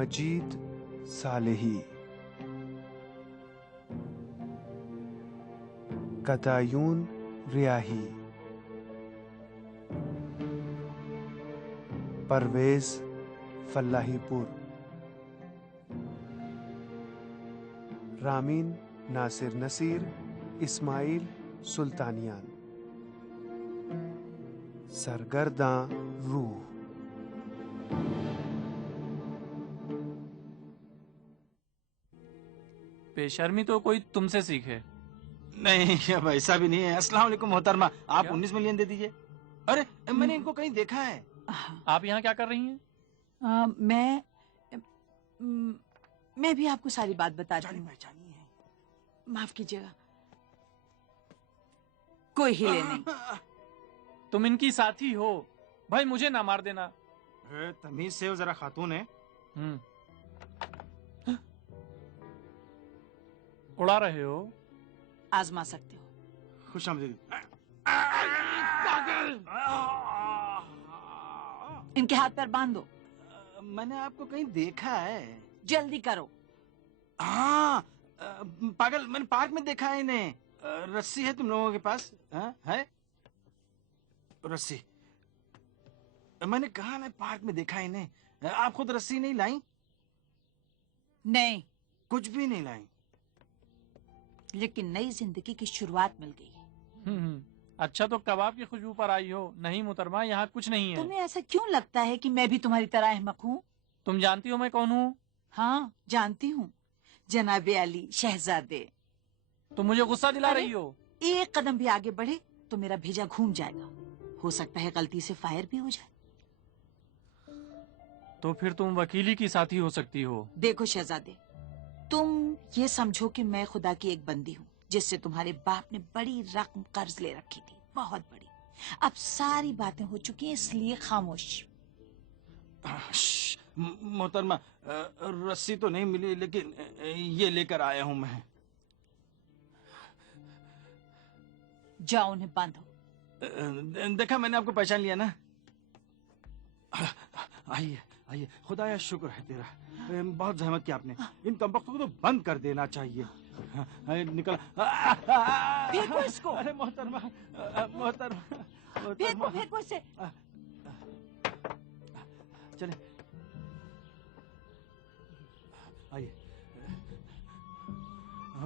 मजीद Salehi, कतायून रियाही, Parvez फल्लाहीपुर, Ramin Nasir Naseer, Ismail सुल्तानियान, सरगर्दां रूह। बेशर्मी तो कोई तुमसे सीखे। नहीं, अब ऐसा भी नहीं है। अस्सलाम वालेकुम मोहतरमा, आप 19 मिलियन दे दीजिए। अरे मैंने इनको कहीं देखा है। आप यहाँ क्या कर रही हैं? मैं भी आपको सारी बात बताती हूँ। पहचानी है। माफ कीजिएगा, कोई हिले नहीं। तुम इनकी साथी हो, भाई मुझे ना मार देना। तमीज से हो जरा, खातून है। उड़ा रहे हो? आजमा सकते हो। खुशामदीद। इनके हाथ पैर बांध दो। मैंने आपको कहीं देखा है। जल्दी करो। हाँ, पागल, मैंने पार्क में देखा है इन्हें। रस्सी है तुम लोगों के पास? है रस्सी? मैंने कहा ना, पार्क में देखा है इन्हें। आप खुद रस्सी नहीं लाई? नहीं, कुछ भी नहीं लाई। लेकिन नई जिंदगी की शुरुआत मिल गई है। अच्छा, तो कबाब की खुशबू पर आई हो? नहीं मुहतरमा, यहाँ कुछ नहीं है। तुम्हें ऐसा क्यों लगता है कि मैं भी तुम्हारी तरह अहमक हूँ? तुम जानती हो मैं कौन हूँ? हाँ, जानती हूँ, जनाबे अली शहजादे। तुम मुझे गुस्सा दिला रही हो। एक कदम भी आगे बढ़े तो मेरा भेजा घूम जाएगा। हो सकता है गलती से फायर भी हो जाए। तो फिर तुम वकीली की साथी हो सकती हो। देखो शहजादे, तुम ये समझो कि मैं खुदा की एक बंदी हूँ जिससे तुम्हारे बाप ने बड़ी रकम कर्ज ले रखी थी, बहुत बड़ी। अब सारी बातें हो चुकी हैं, इसलिए खामोश। मोहतरमा, रस्सी तो नहीं मिली, लेकिन ये लेकर आया हूँ मैं। जाओ, उन्हें बांधो। देखा, मैंने आपको पहचान लिया ना। आइए आइए, खुदाया शुक्र है तेरा, बहुत जहमत की आपने। इन कमबख्तों को तो बंद कर देना चाहिए। निकल। फेंको इसको। अरे मोहतरमा, फेंको इसे। चले आइए।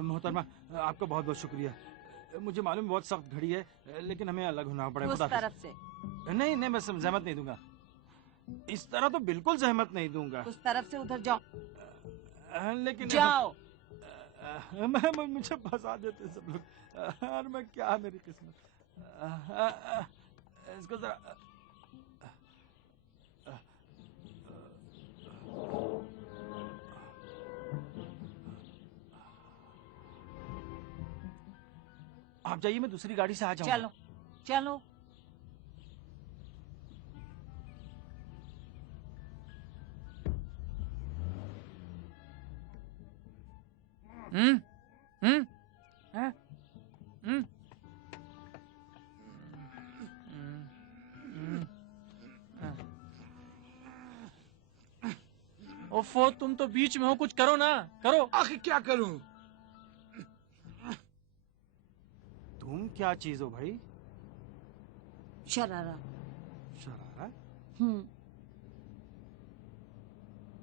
मोहतरमा, आपका बहुत बहुत शुक्रिया। मुझे मालूम बहुत सख्त घड़ी है, लेकिन हमें अलग होना पड़ेगा। उस तरफ से। नहीं, मैं जहमत नहीं दूंगा। इस तरह तो बिल्कुल जहमत नहीं दूंगा। उस तरफ से उधर जाओ। लेकिन जाओ। मुझे फंसा देते सब लोग। और मैं क्या, मेरी किस्मत। इसको जरा। आप जाइए, मैं दूसरी गाड़ी से आ जाऊंगा। चलो चलो। ओफो, तुम तो बीच में हो, कुछ करो ना, करो। आखिर क्या करूं? तुम क्या चीज हो भाई? शरारा। शरारा?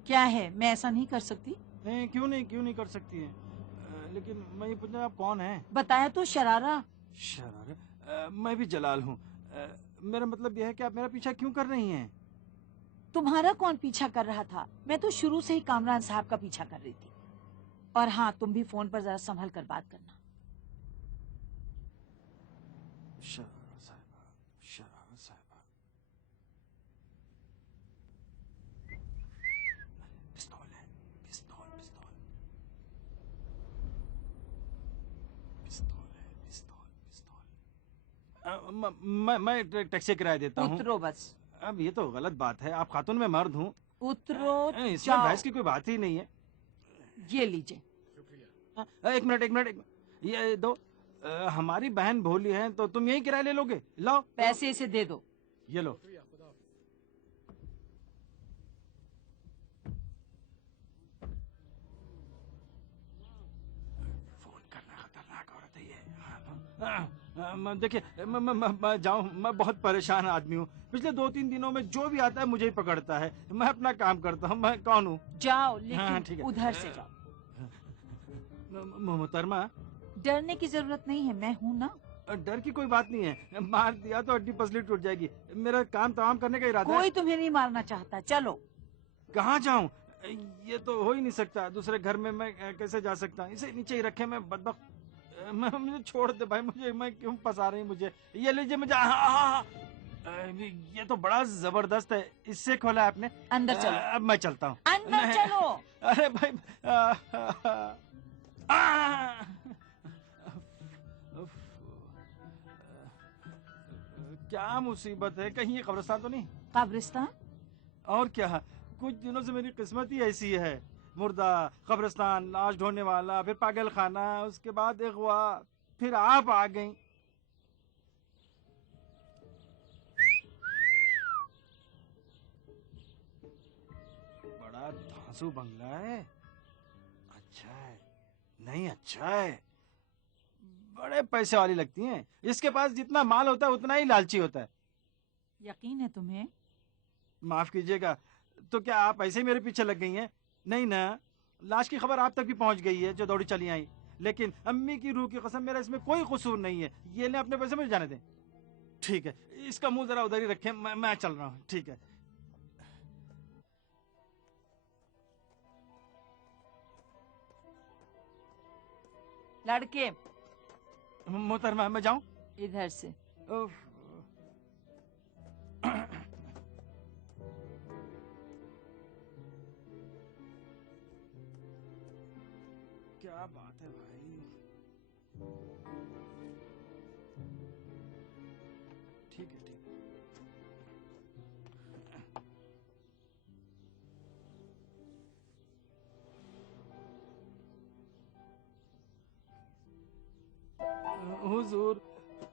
क्या है, मैं ऐसा नहीं कर सकती। नहीं, क्यों नहीं कर सकती है। लेकिन मैं ये पूछना, आप कौन है? बताया तो, शरारा। शरारा? मैं भी जलाल हूँ। मेरा मतलब यह है कि आप मेरा पीछा क्यों कर रही हैं? तुम्हारा कौन पीछा कर रहा था? मैं तो शुरू से ही कामरान साहब का पीछा कर रही थी। और हाँ, तुम भी फोन पर जरा संभल कर बात करना। शरारा साहिबा, शरारा साहिबा। पिस्तौल है, पिस्तौल पिस्तौल पिस्तौल है, पिस्तौल पिस्तौल। मैं टैक्सी किराया देता हूँ। उतरो बस। अब ये तो गलत बात है, आप खातून में मर्द हूँ। उतरो। इसमें बहस की कोई बात ही नहीं है। ये लीजिए। एक मिनट, ये दो। हमारी बहन भोली है, तो तुम यही किराया ले लोगे? लाओ पैसे इसे दे दो। ये लो। देखिए मैं जाऊं, मैं बहुत परेशान आदमी हूँ। पिछले 2-3 दिनों में जो भी आता है मुझे ही पकड़ता है। मैं अपना काम करता हूँ, मैं कौन हूँ? जाओ, हाँ, ठीक लेकिन है। उधर से जाओ। मोहतरमा, डरने की जरूरत नहीं है, मैं हूं ना। डर की कोई बात नहीं है। मार दिया तो हड्डी पसली टूट जाएगी। मेरा काम तमाम करने का इरादा है। कोई तुम्हें नहीं मारना चाहता, चलो। कहाँ जाऊं? ये तो हो ही नहीं सकता। दूसरे घर में मैं कैसे जा सकता हूँ? इसे नीचे ही रखे, मैं बदबख्त। मुझे छोड़ दे भाई, मुझे, मैं क्यों फंसा रही मुझे? ये लीजिए मुझे। ये तो बड़ा जबरदस्त है। इससे खोला है आपने? अंदर चलो। अब मैं चलता हूँ। अंदर चलो। अरे भाई, उफ, क्या मुसीबत है? कहीं ये कब्रिस्तान तो नहीं? कब्रिस्तान? और क्या, कुछ दिनों से मेरी किस्मत ही ऐसी है। मुर्दा, कब्रिस्तान, लाश ढोने वाला, फिर पागल खाना, उसके बाद अगवा, फिर आप आ गई। बड़ा धांसू बंगला है। अच्छा है, नहीं अच्छा है। बड़े पैसे वाली लगती हैं। इसके पास जितना माल होता है उतना ही लालची होता है। यकीन है तुम्हें? माफ कीजिएगा, तो क्या आप ऐसे ही मेरे पीछे लग गई हैं? नहीं ना, लाश की खबर आप तक भी पहुंच गई है जो दौड़ी चली आई। लेकिन अम्मी की रूह की कसम, मेरा इसमें कोई कसूर नहीं है। ये ले अपने पैसे, मुझे जाने दें। ठीक है, इसका मुंह जरा उधर ही रखें, मैं चल रहा हूँ। ठीक है। लड़के, मोहतरमा, मैं जाऊं? इधर से। उफ। क्या बात है भाई। ठीक है, ठीक है। हुजूर,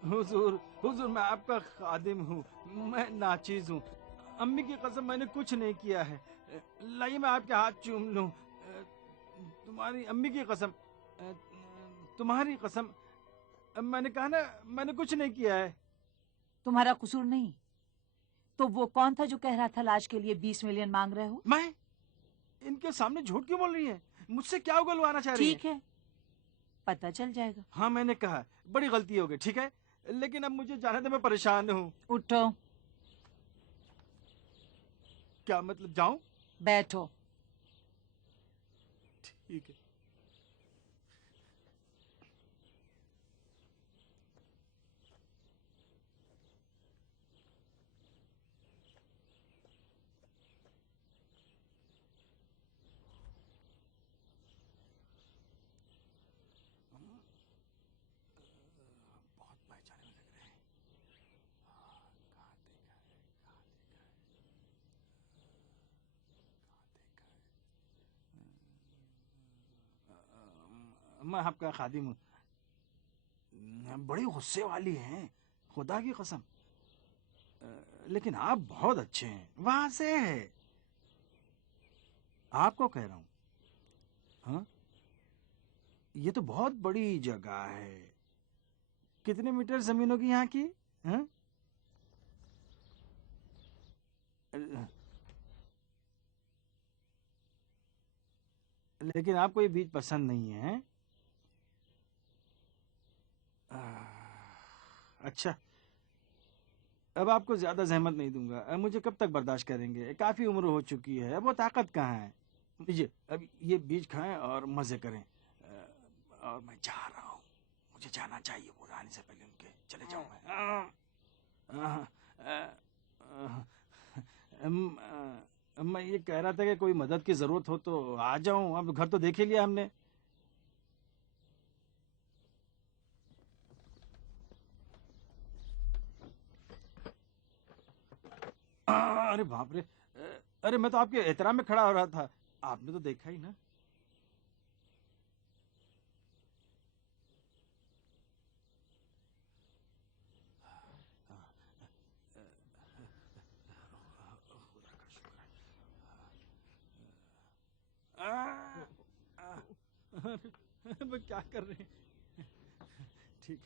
हुजूर, हुजूर, मैं आपका खादिम हूँ। मैं नाचीज हूँ। अम्मी की कसम, मैंने कुछ नहीं किया है। लाइए मैं आपके हाथ चूम लूं। तुम्हारी अम्मी की कसम, तुम्हारी कसम। मैंने कहा ना, मैंने कुछ नहीं किया है। तुम्हारा कसूर नहीं। तो वो कौन था जो कह रहा था लाश के लिए 20 मिलियन मांग रहे हो? मैं? इनके सामने झूठ क्यों बोल रही है? मुझसे क्या उगलवाना चाह रही है? ठीक है, पता चल जाएगा। हाँ, मैंने कहा बड़ी गलती हो गई, ठीक है। लेकिन अब मुझे जाने दे, मैं परेशान हूँ। उठो। क्या मतलब, जाऊं? बैठो। ठीक है। बहुत पहचाने में लग रहे हैं। कहाँ देखा है, कहाँ देखा है, कहाँ देखा है। मैं आपका खादिम हूँ। बड़ी गुस्से वाली हैं, खुदा की कसम। लेकिन आप बहुत अच्छे हैं। वहां से है, आपको कह रहा हूँ। हाँ, ये तो बहुत बड़ी जगह है। कितने मीटर जमीन होगी यहाँ की? हाँ? लेकिन आपको ये बीच पसंद नहीं है? अच्छा, अब आपको ज्यादा जहमत नहीं दूंगा। अब मुझे कब तक बर्दाश्त करेंगे? काफी उम्र हो चुकी है, अब वो ताकत कहाँ है। लीजिए, अब ये बीज खाएं और मजे करें। और मैं जा रहा हूँ, मुझे जाना चाहिए। वो आने से पहले उनके चले जाऊं मैं ये कह रहा था कि कोई मदद की जरूरत हो तो आ जाऊं। अब घर तो देख ही लिया हमने। अरे बाप रे। अरे मैं तो आपके एहतराम में खड़ा हो रहा था, आपने तो देखा ही ना। वो क्या कर रहे हैं? ठीक,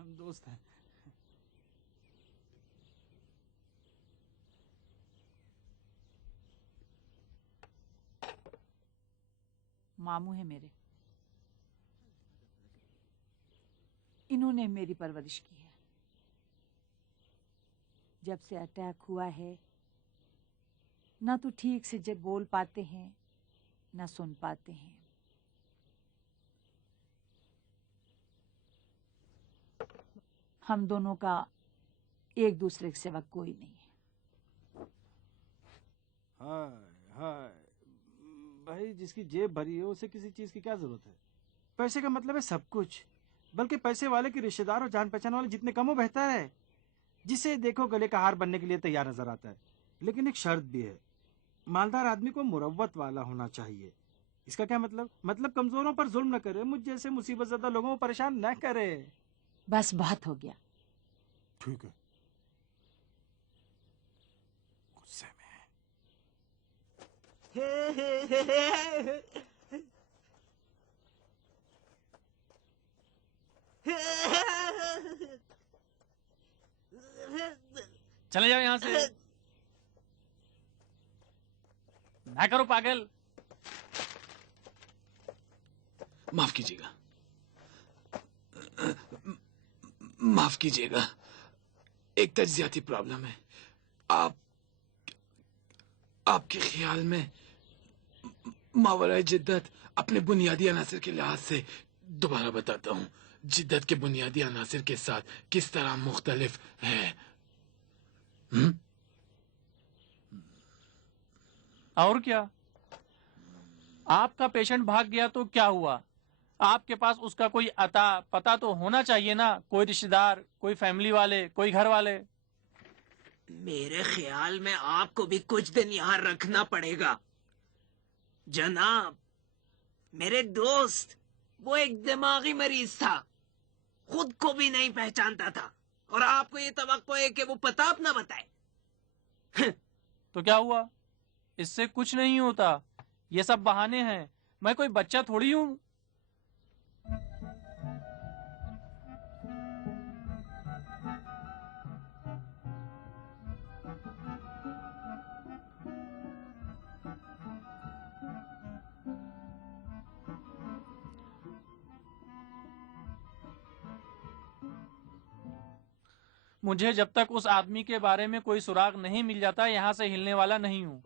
हम दोस्त हैं। मामू है मेरे, इन्होंने मेरी परवरिश की है। जब से अटैक हुआ है ना तो ठीक से जब बोल पाते हैं ना सुन पाते हैं। हम दोनों का एक दूसरे के सिवा कोई नहीं है। हाय हाय भाई, जिसकी जेब भरी है उसे किसी चीज की क्या जरूरत है। पैसे का मतलब है सब कुछ, बल्कि पैसे वाले के रिश्तेदार और जान पहचान वाले जितने कम हो बेहतर है। जिसे देखो गले का हार बनने के लिए तैयार नजर आता है, लेकिन एक शर्त भी है, मालदार आदमी को मुरव्वत वाला होना चाहिए। इसका क्या मतलब कमजोरों पर जुल्म न करे, मुझ जैसे मुसीबत ज़दा लोगों को परेशान न करे। बस बहुत हो गया। ठीक है, गुस्से में चले जाओ यहाँ से। ना करो पागल। माफ कीजिएगा, माफ कीजिएगा, एक तज्जियाती प्रॉब्लम है। आपके ख्याल में मावराए जिद्दत अपने बुनियादी अनासिर के लिहाज से, दोबारा बताता हूँ, जिद्दत के बुनियादी अनासिर के साथ किस तरह मुख्तलिफ है? और क्या, आपका पेशेंट भाग गया तो क्या हुआ? आपके पास उसका कोई अता पता तो होना चाहिए ना, कोई रिश्तेदार, कोई फैमिली वाले, कोई घर वाले। मेरे ख्याल में आपको भी कुछ दिन यहाँ रखना पड़ेगा जनाब। मेरे दोस्त, वो एक दिमागी मरीज था, खुद को भी नहीं पहचानता था, और आपको ये तवक्को है कि वो पता अपना बताए। तो क्या हुआ? इससे कुछ नहीं होता, ये सब बहाने हैं। मैं कोई बच्चा थोड़ी हूँ। मुझे जब तक उस आदमी के बारे में कोई सुराग नहीं मिल जाता, यहाँ से हिलने वाला नहीं हूँ।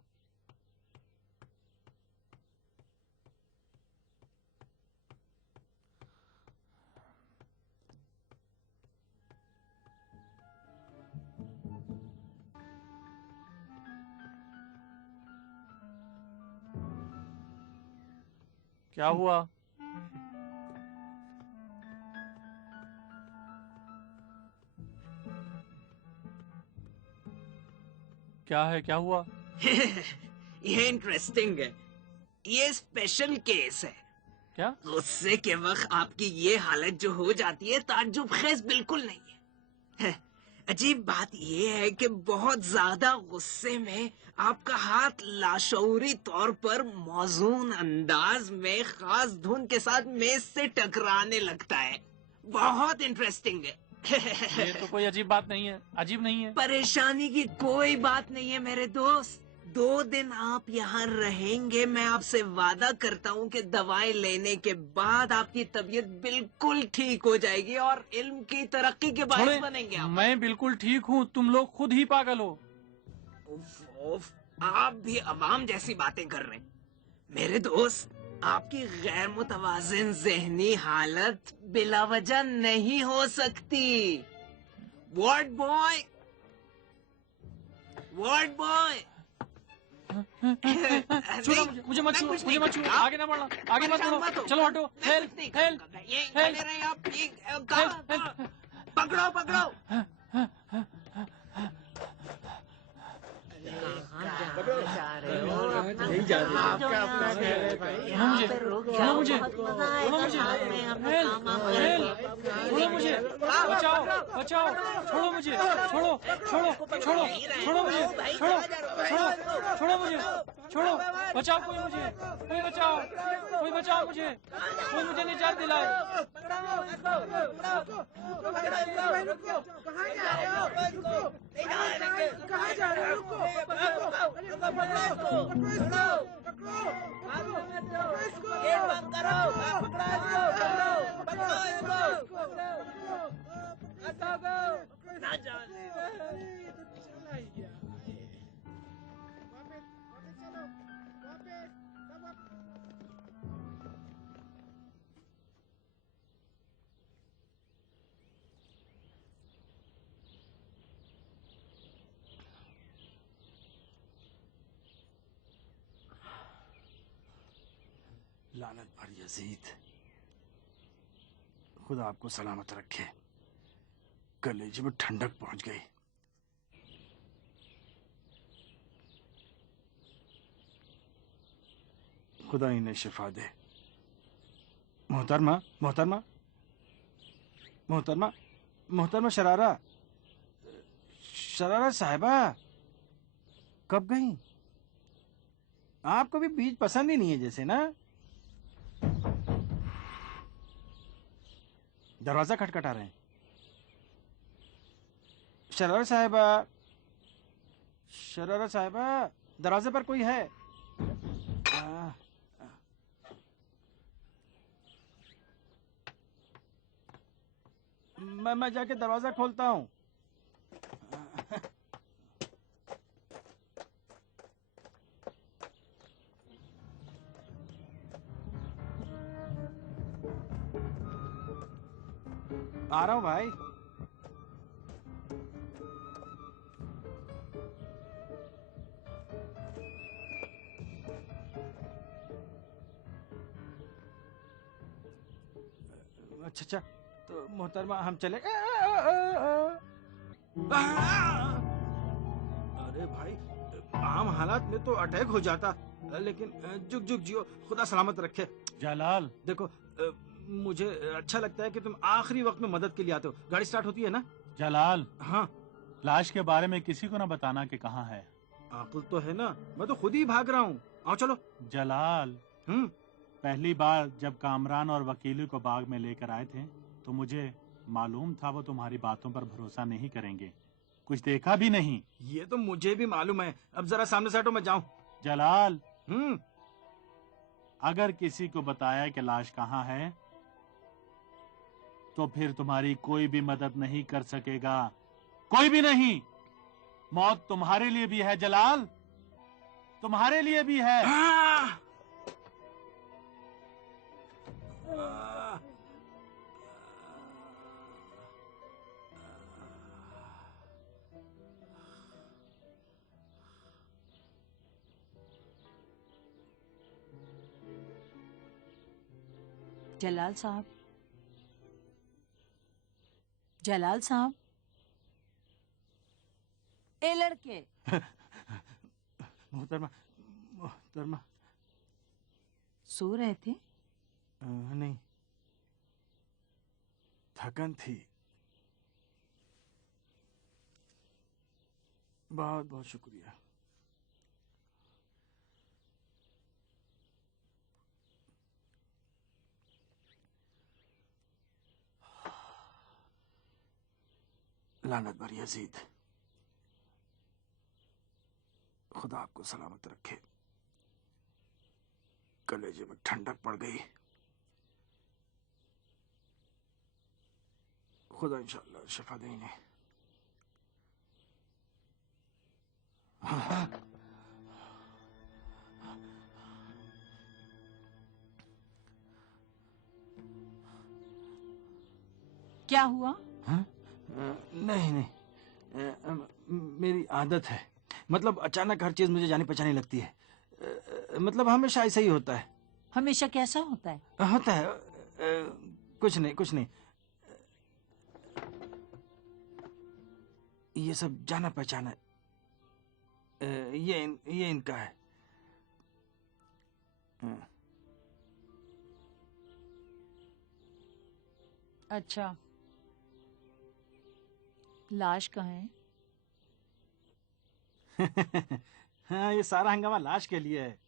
क्या हुआ? क्या है, क्या हुआ? ये इंटरेस्टिंग है, ये स्पेशल केस है। क्या? गुस्से के वक्त आपकी ये हालत जो हो जाती है, ताज्जुब खेज बिल्कुल नहीं है। अजीब बात ये है कि बहुत ज्यादा गुस्से में आपका हाथ लाशऊरी तौर पर मौजून अंदाज में खास धुन के साथ मेज से टकराने लगता है। बहुत इंटरेस्टिंग है। ये तो कोई अजीब बात नहीं है, अजीब नहीं है। परेशानी की कोई बात नहीं है मेरे दोस्त। 2 दिन आप यहाँ रहेंगे, मैं आपसे वादा करता हूँ कि दवाई लेने के बाद आपकी तबीयत बिल्कुल ठीक हो जाएगी और इल्म की तरक्की के बायस बनेंगे आप। मैं बिल्कुल ठीक हूँ, तुम लोग खुद ही पागल हो। उफ, आप भी अवाम जैसी बातें कर रहे हैं। मेरे दोस्त, आपकी गैर मुतवाजिन ज़हनी हालत बिला वजह नहीं हो सकती। वार्ड बॉय, वार्ड बॉय, छोड़ो मुझे मत छुओ, मुझे मत छुओ, आगे ना बढ़ना, आगे मत बढ़ो, चलो हटो। हेल्प, हेल्प, हेल्प, पकड़ो, पकड़ो। यही जा रहे हैं। आपका अपना घर है भाई। छोड़ो मुझे, छोड़ो मुझे, हेल्प, हेल्प, छोड़ो मुझे, बचाओ, बचाओ, छोड़ो मुझे, छोड़ो, छोड़ो, छोड़ो, छोड़ो मुझे, छोड़ो, छोड़ो, छोड़ो मुझे, छोड़ो, बचाओ कोई मुझे, कोई बचाओ, कोई बचाओ मुझे, कोई मुझे निजात दिलाए। लानत पर यजीद, खुदा आपको सलामत रखे। कलेजे में ठंडक पहुंच गई। खुदा इन्हें शिफा दे। मोहतरमा, मोहतरमा, मोहतरमा, मोहतरमा शरारा, शरारा साहिबा कब गई? आपको भी बीज पसंद ही नहीं है जैसे ना। दरवाजा खटखटा रहे हैं। शरारा साहिबा, शरारा साहिबा, दरवाजे पर कोई है? मैं जाके दरवाजा खोलता हूँ। आ रहा हूँ भाई। अच्छा अच्छा, तो मोहतरमा हम चले। अरे भाई, आम हालात में तो अटैक हो जाता, लेकिन जुग जुग जियो, खुदा सलामत रखे। जलाल, देखो, मुझे अच्छा लगता है कि तुम आखिरी वक्त में मदद के लिए आते हो। गाड़ी स्टार्ट होती है ना? जलाल, हाँ। लाश के बारे में किसी को ना बताना कि कहाँ है। अक्ल तो है ना, मैं तो खुद ही भाग रहा हूँ। आओ चलो। जलाल, पहली बार जब कामरान और वकीली को बाग में लेकर आए थे तो मुझे मालूम था वो तुम्हारी बातों पर भरोसा नहीं करेंगे। कुछ देखा भी नहीं। ये तो मुझे भी मालूम है। अब जरा सामने से हटो, मैं जाऊं। जलाल, अगर किसी को बताया कि लाश कहाँ है तो फिर तुम्हारी कोई भी मदद नहीं कर सकेगा, कोई भी नहीं। मौत तुम्हारे लिए भी है जलाल, तुम्हारे लिए भी है। जलाल साहब, जलाल साहब, ए लड़के। मोहतरमा, मोहतरमा। सो रहे थे? नहीं, थकन थी। बहुत बहुत शुक्रिया। लानत पर यजीद, खुदा आपको सलामत रखे। कलेजे में ठंडक पड़ गई। खुदा इंशाअल्लाह शिफा दे इन्हें। क्या हुआ? नहीं नहीं, मेरी आदत है। मतलब अचानक हर चीज मुझे जानी पहचानी लगती है। मतलब हमेशा ऐसा ही होता है। हमेशा कैसा होता है? होता है, कुछ नहीं कुछ नहीं। ये सब जाना पहचाना है। ये इनका है। अच्छा, लाश कहाँ है? हाँ, ये सारा हंगामा लाश के लिए है।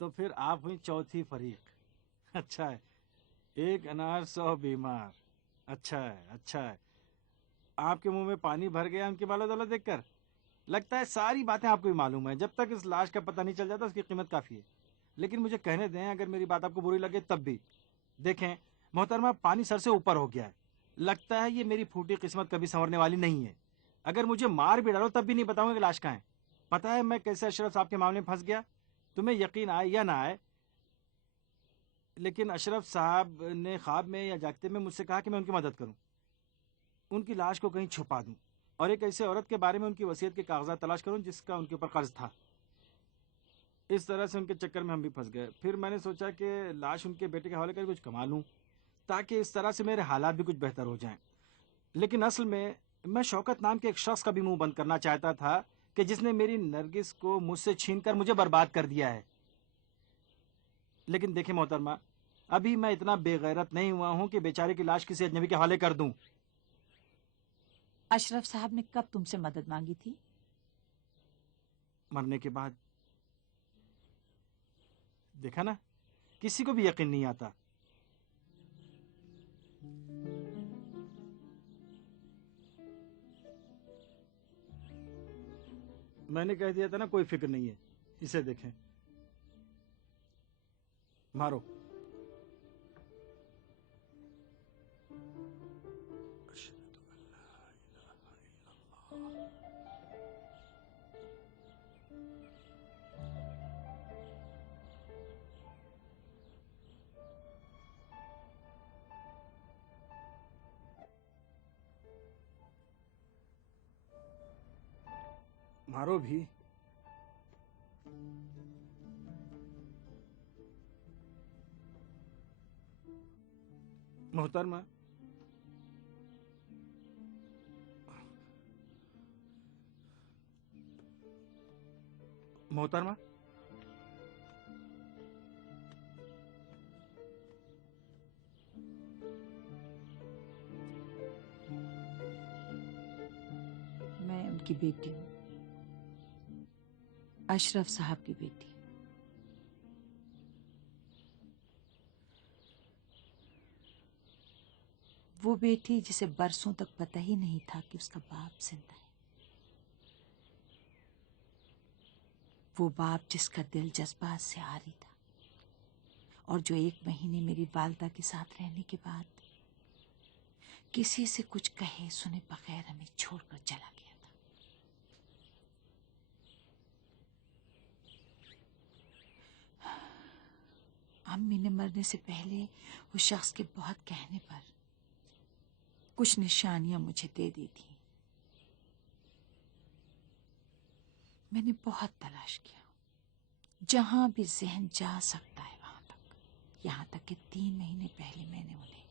तो फिर आप हुई चौथी फरीक। अच्छा है, एक अनार 100 बीमार। अच्छा है, अच्छा है। आपके मुंह में पानी भर गया उनकी बाला दौलत देखकर। लगता है सारी बातें आपको भी मालूम है। जब तक इस लाश का पता नहीं चल जाता उसकी कीमत काफी है। लेकिन मुझे कहने दें, अगर मेरी बात आपको बुरी लगे तब भी। देखें मोहतरमा, पानी सर से ऊपर हो गया है। लगता है ये मेरी फूटी किस्मत कभी संवरने वाली नहीं है। अगर मुझे मार भी डालो तब भी नहीं बताऊंगा कि लाश कहाँ है। पता है मैं कैसे अशरफ साहब के मामले में फंस गया? तुम्हें यकीन आए या ना आए, लेकिन अशरफ साहब ने ख्वाब में या जागते में मुझसे कहा कि मैं उनकी मदद करूं, उनकी लाश को कहीं छुपा दूं और एक ऐसे औरत के बारे में उनकी वसीयत के कागजात तलाश करूं जिसका उनके ऊपर कर्ज था। इस तरह से उनके चक्कर में हम भी फंस गए। फिर मैंने सोचा कि लाश उनके बेटे के हवाले कर कुछ कमा लूं, ताकि इस तरह से मेरे हालात भी कुछ बेहतर हो जाएं। लेकिन असल में मैं शौकत नाम के एक शख्स का भी मुंह बंद करना चाहता था कि जिसने मेरी नरगिस को मुझसे छीनकर मुझे बर्बाद कर दिया है। लेकिन देखे मोहतरमा, अभी मैं इतना बेगैरत नहीं हुआ हूं कि बेचारे की लाश किसी अजनबी के हवाले कर दूं। अशरफ साहब ने कब तुमसे मदद मांगी थी? मरने के बाद। देखा ना, किसी को भी यकीन नहीं आता। मैंने कह दिया था ना, कोई फिक्र नहीं है। इसे देखें, मारो। मारो भी। मोहतरमा, मोहतरमा, मैं उनकी बेटी हूँ, अशरफ साहब की बेटी। वो बेटी जिसे बरसों तक पता ही नहीं था कि उसका बाप जिंदा है। वो बाप जिसका दिल जज्बात से आरी था और जो 1 महीने मेरी वालदा के साथ रहने के बाद किसी से कुछ कहे सुने बगैर हमें छोड़कर चला गया था। अम्मी ने मरने से पहले उस शख्स के बहुत कहने पर कुछ निशानियां मुझे दे दी थी। मैंने बहुत तलाश किया, जहां भी जहन जा सकता है वहां तक। यहाँ तक कि 3 महीने पहले मैंने उन्हें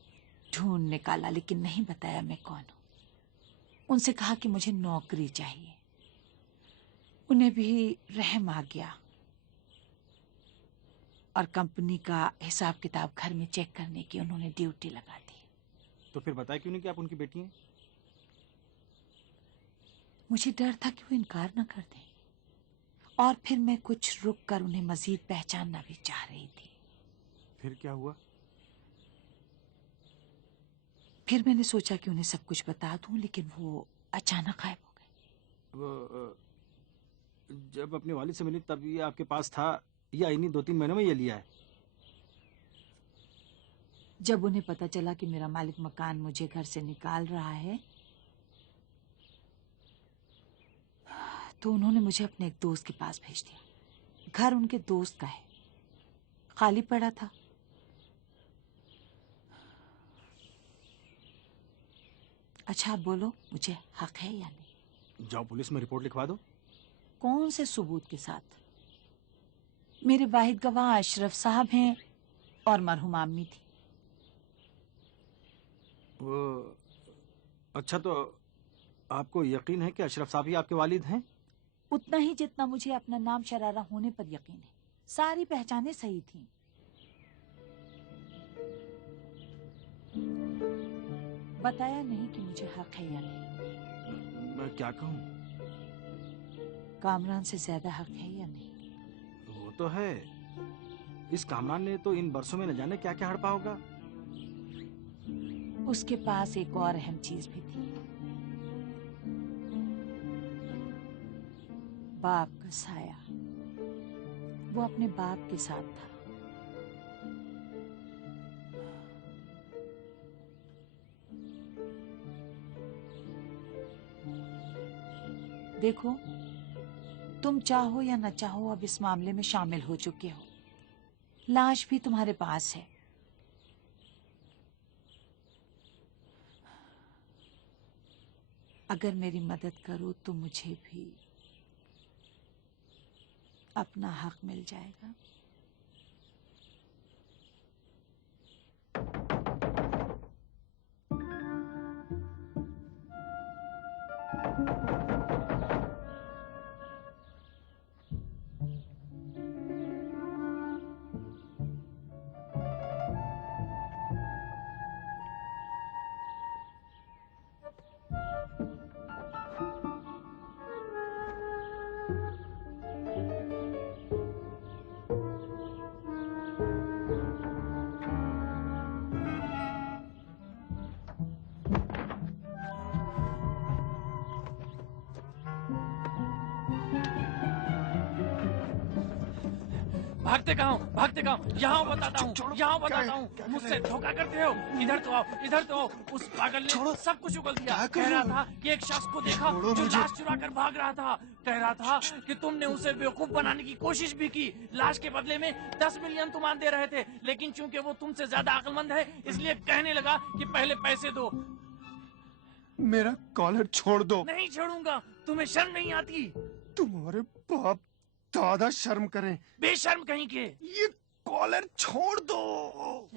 ढूंढ निकाला, लेकिन नहीं बताया मैं कौन हूं। उनसे कहा कि मुझे नौकरी चाहिए। उन्हें भी रहम आ गया और कंपनी का हिसाब किताब घर में चेक करने की उन्होंने ड्यूटी लगा दी। तो फिर बताया क्यों नहीं कि आप उनकी बेटी हैं? मुझे डर था कि वो इनकार न कर दें, और फिर मैं कुछ रुक कर उन्हें मजीद पहचानना भी चाह रही थी। फिर क्या हुआ? फिर मैंने सोचा कि उन्हें सब कुछ बता दूं, लेकिन वो अचानक गायब हो गए। वो जब अपने वालिद से मिली तब ये आपके पास था या इन्हीं 2-3 महीनों में ये लिया है? जब उन्हें पता चला कि मेरा मालिक मकान मुझे घर से निकाल रहा है, तो उन्होंने मुझे अपने एक दोस्त के पास भेज दिया। घर उनके दोस्त का है, खाली पड़ा था। अच्छा आप बोलो, मुझे हक है या नहीं? जाओ पुलिस में रिपोर्ट लिखवा दो। कौन से सबूत के साथ? मेरे वाहिद गवाह अशरफ साहब हैं और मरहूम अम्मी थी। वो अच्छा, तो आपको यकीन है कि अशरफ साहब ही आपके वालिद हैं? उतना ही जितना मुझे अपना नाम शरारा होने पर यकीन है। सारी पहचानें सही थीं। बताया नहीं कि मुझे हक है या नहीं। मैं क्या कहूँ? कामरान से ज्यादा हक है या नहीं? वो तो है। इस कामरान ने तो इन बरसों में न जाने क्या क्या हड़पा होगा। उसके पास एक और अहम चीज भी थी, बाप का साया। वो अपने बाप के साथ था। देखो, तुम चाहो या न चाहो अब इस मामले में शामिल हो चुके हो। लाश भी तुम्हारे पास है। अगर मेरी मदद करो तो मुझे भी अपना हक मिल जाएगा। भागते कहाँ हो? भागते कहाँ हो? यहाँ बताता हूँ, यहाँ बताता हूँ। मुझसे धोखा करते हो? इधर तो आओ, इधर तो आओ। उस पागल ने सब कुछ उगल दिया। कह रहा था कि एक शख्स को देखा जो लाश चुरा कर भाग रहा था। कह रहा था कि तुमने उसे बेवकूफ बनाने की कोशिश भी की। लाश के बदले में 10 मिलियन तुम दे रहे थे, लेकिन चूंकि वो तुमसे ज्यादा अक्लमंद है, इसलिए कहने लगा कि पहले पैसे दो। मेरा कॉलर छोड़ दो। नहीं छोड़ूंगा। तुम्हें शर्म नहीं आती? तुम्हारे बाप दादा शर्म करें। बेशर्म कहीं के। ये कॉलर छोड़ दो।